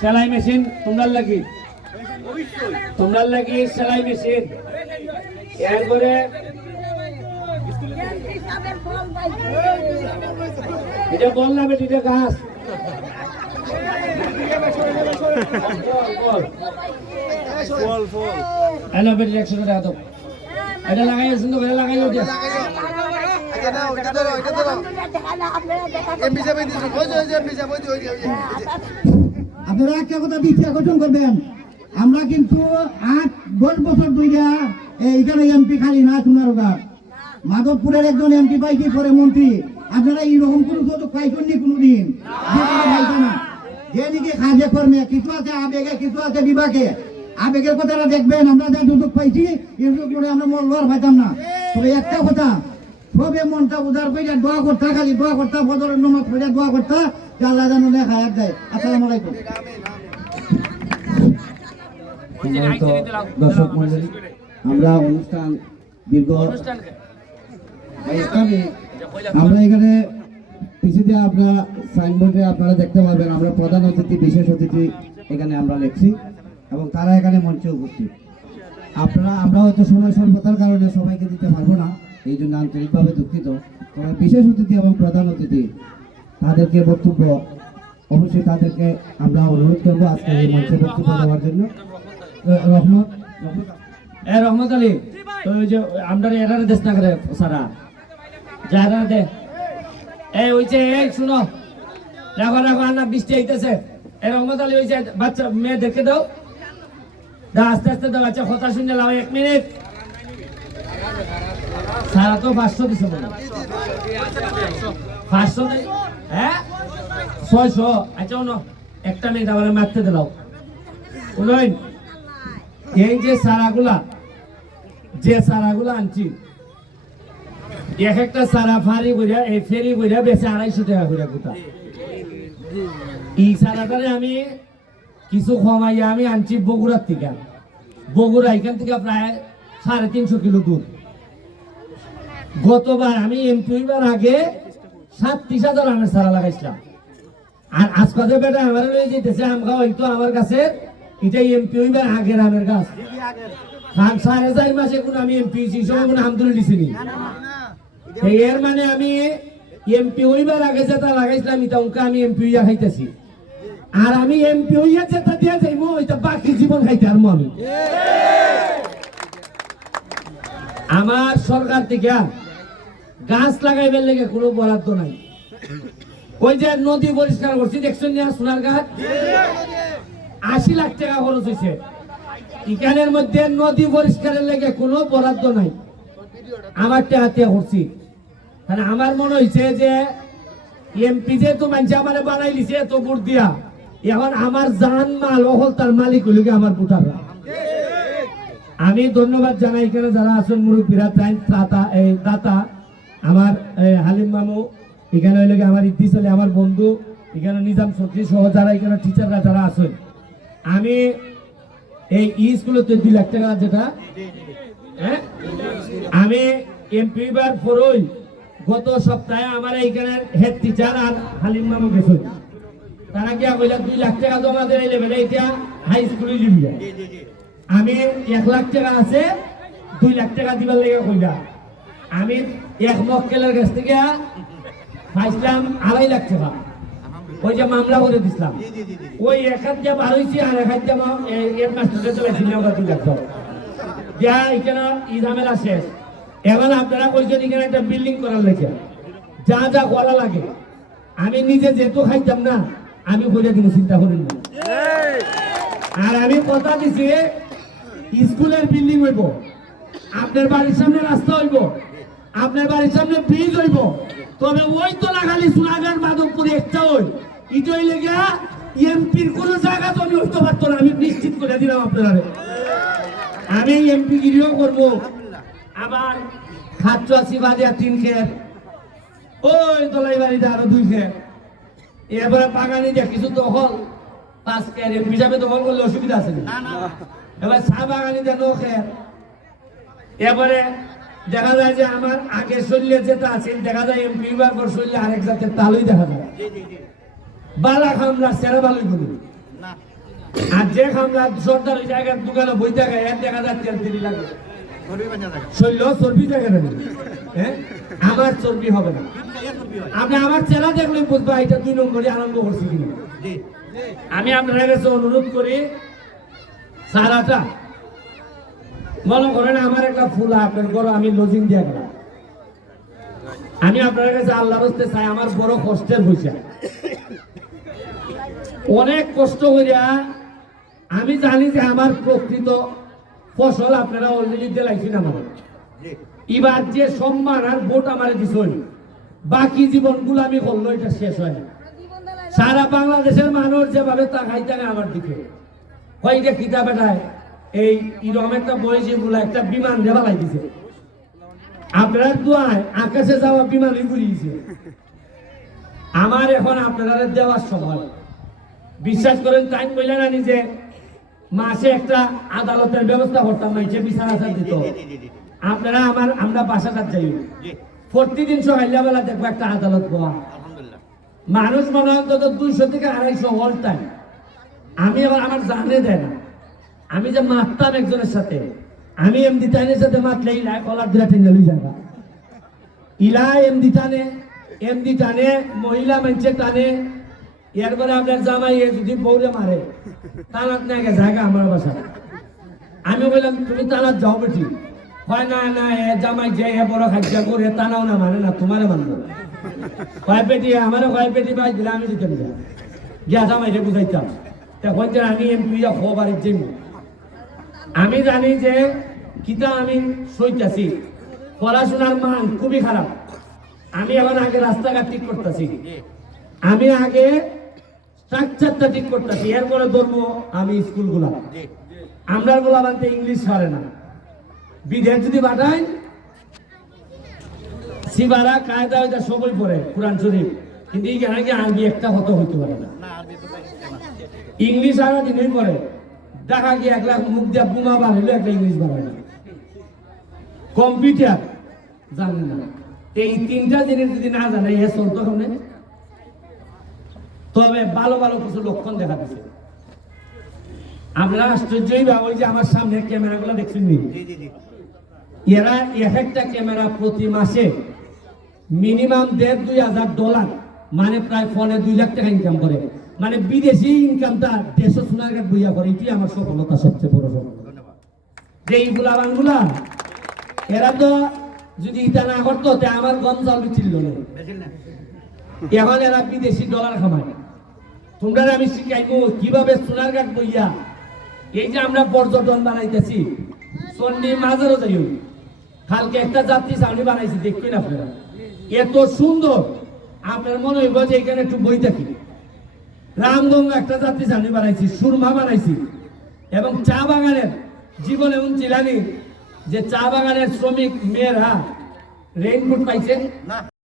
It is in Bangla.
সেলাই মেশিন তোমরা লাগি সেলাই মেশিন এরপরে এটা বললাম এটা গাছ হ্যালো বেটি 100 টাকা দাও এটা লাগাই সুন্দর করে লাগাই ওটা আপনারা একটা কথা দৃষ্টি আকর্ষণ করবেন, আমরা কিন্তু 8-10 বছর ধরে এইখানে এমপি খালি না সোনারগা মাধবপুরের একজন এমপি পাইছি পরে মন্ত্রী। আপনারা এইরকম কোন সুযোগ পাইছেননি কোনোদিন? যে নাকি কাজে কর্মে কিছু আছে আবেগে, কিছু আছে বিভাগে। আবেগের কথাটা দেখবেন, আমরা যা সুযোগ পাইছি এই সুযোগ করে আমরা মরবার পাইতাম না। তবে একটা কথা, সবে মনটা উদার করে দোয়া করতা, খালি দোয়া করতা, বদরের নমাজ পড়ে দোয়া করতা যে আল্লাহ যেন দেখা এক যায়। আসসালামু আলাইকুম। দর্শক মন্ডলী, আমরা অনুষ্ঠান দীর্ঘ আমরা এখানে পিছিয়ে আপনারা সাইনবোর্ডে আপনারা দেখতে পাবেন আমরা প্রধান অতিথি বিশেষ অতিথি এখানে আমরা লিখছি এবং তারা এখানে মঞ্চে উপস্থিত। আমরা হয়তো সময় স্বল্পতার কারণে সবাইকে দিতে পারবো না, এই জন্য আন্তরিকভাবে দুঃখিত। তবে বিশেষ অতিথি এবং প্রধান অতিথি তাদেরকে বক্তব্য অবশ্যই তাদেরকে আমরা অনুরোধ করবো আজকে এই মঞ্চে বক্তব্য দেওয়ার জন্য। রহমত আলী ওই যে আমরা এরারে দেশ না করে সারা যারা দে এই হইছে এই শুনো রাখো রাখো আনা বৃষ্টি আইতেছে। এই রহমত আলী হইছে বাচ্চা মেয়ে দেখে দাও আস্তে আস্তে দাও বাচ্চা কথা শুনে লাও 1 মিনিট। সারা তো 500 দিছে বলে 500 দেই হ্যাঁ 600। আচ্ছা অন্য একটা মিনিট আবার মারতে দিলাও শুনুন। এই যে সারাগুলা আনছি এক একটা সারা ফারি কইরা এই ফেরি কইরা বেচে 250 টাকা কইরা গোটা। এই সারাটারে আমি কিছু কমাইয়া আমি আনছি বগুড়ার থেকে। বগুড়া এখান থেকে প্রায় 350 কিলো দূর। গতবার আমি এমপি হইবার আগে 37,000 আমের সারা লাগাইছিলাম। আর আজকে বেটা আমার লয়ে যেতেছে আম খাওয়া হইতো আমার কাছে এটা এমপি হইবার আগের আমের গাছ। 4.5 মাসে কোন আমি এমপি হইছি সময় কোন আম তুলে দিছিনি। এর মানে আমি এমপি হইবার আগে যেটা লাগাইছিলাম এটা আমি এমপি হইয়া খাইতেছি। আর আমি এমপি হইয়া যেটা দিয়া যাইবো ওইটা বাকি জীবন খাইতে পারবো আমি। আমার সরকার থেকে গাছ লাগাইবার লেগে কোনো বরাদ্দ নাই। ওই যে নদী পরিষ্কার করছি দেখছেন না সোনারঘাট 80 লাখ টাকা খরচ হয়েছে। এখানের মধ্যে নদী পরিষ্কারের লেগে কোনো বরাদ্দ নাই, আমার টাকাতে করছি। তাহলে আমার মনে হয়েছে যে এমপি যেহেতু মানুষ আমার বানাই লিছে এত ভোট দিয়া, এখন আমার জান মাল অহল তার মালিক হইল আমার ভোটাররা। আমি ধন্যবাদ জানাই এখানে যারা আছেন মুরব্বীরা দাতা আমার হালিম মামু, এখানে হইল আমার ইদ্দিস আলী আমার বন্ধু, এখানে নিজাম চৌধুরী সহ যারা এখানে টিচাররা যারা আছেন। আমি এই স্কুলে 2 লাখ টাকা যেটা আমি এমপি বার পরই গত সপ্তাহে আমার এইখানে হেড টিচার আর হালিম মামু গেছে। তারা কি কইলা 2 লাখ টাকা জমা দেয় লেভেলে এটা হাই স্কুলে দিবি। আমি 1 লাখ টাকা আছে 2 লাখ টাকা দিবার লেগে কইলা আমি এক মক্কেলের কাছ থেকে পাইছিলাম 2.5 লাখ টাকা। ওই যে মামলা করে দিছিলাম ওই এখান দিয়ে বার হয়েছি আর এখান দিয়ে এর মাস্টারকে চলাইছি 2 লাখ টাকা যা এখানে ঝামেলা শেষ। এখন আপনারা কইছেন এখানে একটা বিল্ডিং করার লেগে যা যা করা লাগে আমি নিজে যেহেতু খাইতাম না আমি করে দিব, চিন্তা করেন না। আর আমি কথা দিছি স্কুলের বিল্ডিং হইব, আপনার বাড়ির সামনে রাস্তা হইব, আপনার বাড়ির সামনে ব্রিজ হইব। তবে ওই তো না খালি সোনারঘাট মাধবপুর একটা ওই ইটই লেগে এমপির কোন জায়গা জমি হইতে পারতো না, আমি নিশ্চিত করে দিলাম আপনারা। আমি এমপি গিরিও করবো। আবার 87 বাজে 3 খেত, ওই তলাই বাড়িতে আরো 2 খেত, এরপরে বাগানি দিয়ে কিছু দখল 5 খেত। এমপি হিসাবে দখল করলে অসুবিধা আছে না। এবার চা বাগানি দিয়ে 9 খেত। এরপরে দেখা যায় যে আমার আগে শরীরে যেটা আছে দেখা যায় এমপি বার পর শরীরে আরেক জাতের তালই দেখা যায়। বালা খামলা সেরা ভালোই বলি আর যে খামলা সর্দার ওই জায়গার দোকানে বই থাকে এর দেখা যাচ্ছে তেল তিরি লাগে শৈল চর্বি জায়গা না হ্যাঁ আমার চর্বি হবে না আপনি আমার চেলা দেখলে বুঝবা এটা 2 নম্বরে আরম্ভ করছি কিনা আমি আপনার কাছে অনুরোধ করি সারাটা মনে করেন আমার একটা ফুল আপনার ঘর আমি লজিং দিয়ে গেলাম আমি আপনার কাছে আল্লাহর হস্তে চাই আমার বড় কষ্টের হয়েছে অনেক কষ্ট করিয়া আমি জানি যে আমার প্রকৃত ফসল আপনারা অলরেডি দিলাইছেন আমার এবার যে সম্মান আর ভোট আমার দিছেন বাকি জীবনগুলো আমি করলো এটা শেষ হয় না সারা বাংলাদেশের মানুষ যেভাবে তাকাই থাকে আমার দিকে হয় যে কিতাব এটায় এই এরকম একটা বয়সী বলে একটা বিমান দেওয়া লাগিয়েছে আপনার দোয়ায় আকাশে যাওয়া বিমানই ঘুরিয়েছে আমার এখন আপনারা দেওয়ার সময় বিশ্বাস করেন টাইম বললেন না যে মাসে একটা আদালতের ব্যবস্থা করতাম না বিচার আচার দিত আপনারা আমরা বাসাটা যাই প্রতিদিন সকালবেলা দেখবো একটা আদালত হওয়া মানুষ মনে অন্তত 200 থেকে 250 অল টাইম আমি আবার আমার জানে দেয় না আমি যে মারতাম একজনের সাথে আমি এমডি টাইনের সাথে মারলে ইলা কলার দিলা টেনে জায়গা ইলা এমডি টানে মহিলা মানুষে টানে এরপরে আপনার জামাই যদি বউরে মারে তালাক না জায়গা আমার বাসা আমি বললাম তুমি তালাক যাও বেটি হয় না না এ জামাই যে এ বড় খাদ্য করে টানাও না মানে না তোমারে মানবো কয় পেটি আমারও কয় পেটি পাই দিলে আমি দিতাম গিয়া জামাইরে বুঝাইতাম তখন যে আমি এমপি খবরের জন্য আমি জানি যে কিতা আমি সইতাছি পড়াশোনার মান খুবই খারাপ আমি এখন আগে রাস্তাঘাট ঠিক করতেছি আমি আগে স্ট্রাকচারটা ঠিক করতেছি এরপরে ধরবো আমি স্কুলগুলা আমরা গুলা বানতে ইংলিশ পারে না বিদেশ যদি পাঠাই সিবারা কায়দা ওইটা সবই পড়ে কোরআন শরীফ কিন্তু এখানে কি আরবি একটা হত হইতে পারে না ইংলিশ আরো দিনই পড়ে দেখা গিয়ে 1 লাখ মুখ দিয়ে বোমা বার হইলো একটা ইংলিশ বার হয় না কম্পিউটার জানে না এই 3টা জিনিস যদি না জানে এ চলতো কেমনে তবে ভালো ভালো কিছু লক্ষণ দেখা দিচ্ছে আপনারা আশ্চর্যই ভাবে যে আমার সামনে ক্যামেরাগুলো দেখছেন নি এরা এক একটা ক্যামেরা প্রতি মাসে মিনিমাম $1,500 মানে প্রায় ফোনে 2 লাখ টাকা ইনকাম করে মানে বিদেশি ইনকামটা 150 সোনারঘাট বইয়া করে এটি আমার সফলতা সবচেয়ে বড় সফলতা যে এইগুলা বাংলা এরা তো যদি ইটা না করতো তে আমার গম চাল বিচ্ছিল না এখন এরা বিদেশি ডলার কামায় তোমরা আমি শিখাইবো কিভাবে সোনারঘাট বইয়া এই যে আমরা পর্যটন বানাইতেছি চন্ডী মাজারও যাইও কালকে একটা যাত্রী ছাউনি বানাইছি দেখবেন আপনারা এত সুন্দর আপনার মনে হইব যে এখানে একটু বই থাকি রামগঙ্গা একটা যাত্রী ছাউনি বানাইছি সুরমা বানাইছি এবং চা বাগানের জীবনে উনছিলানি যে চা বাগানের শ্রমিক মেয়েরা রেইনকোট পাইছে না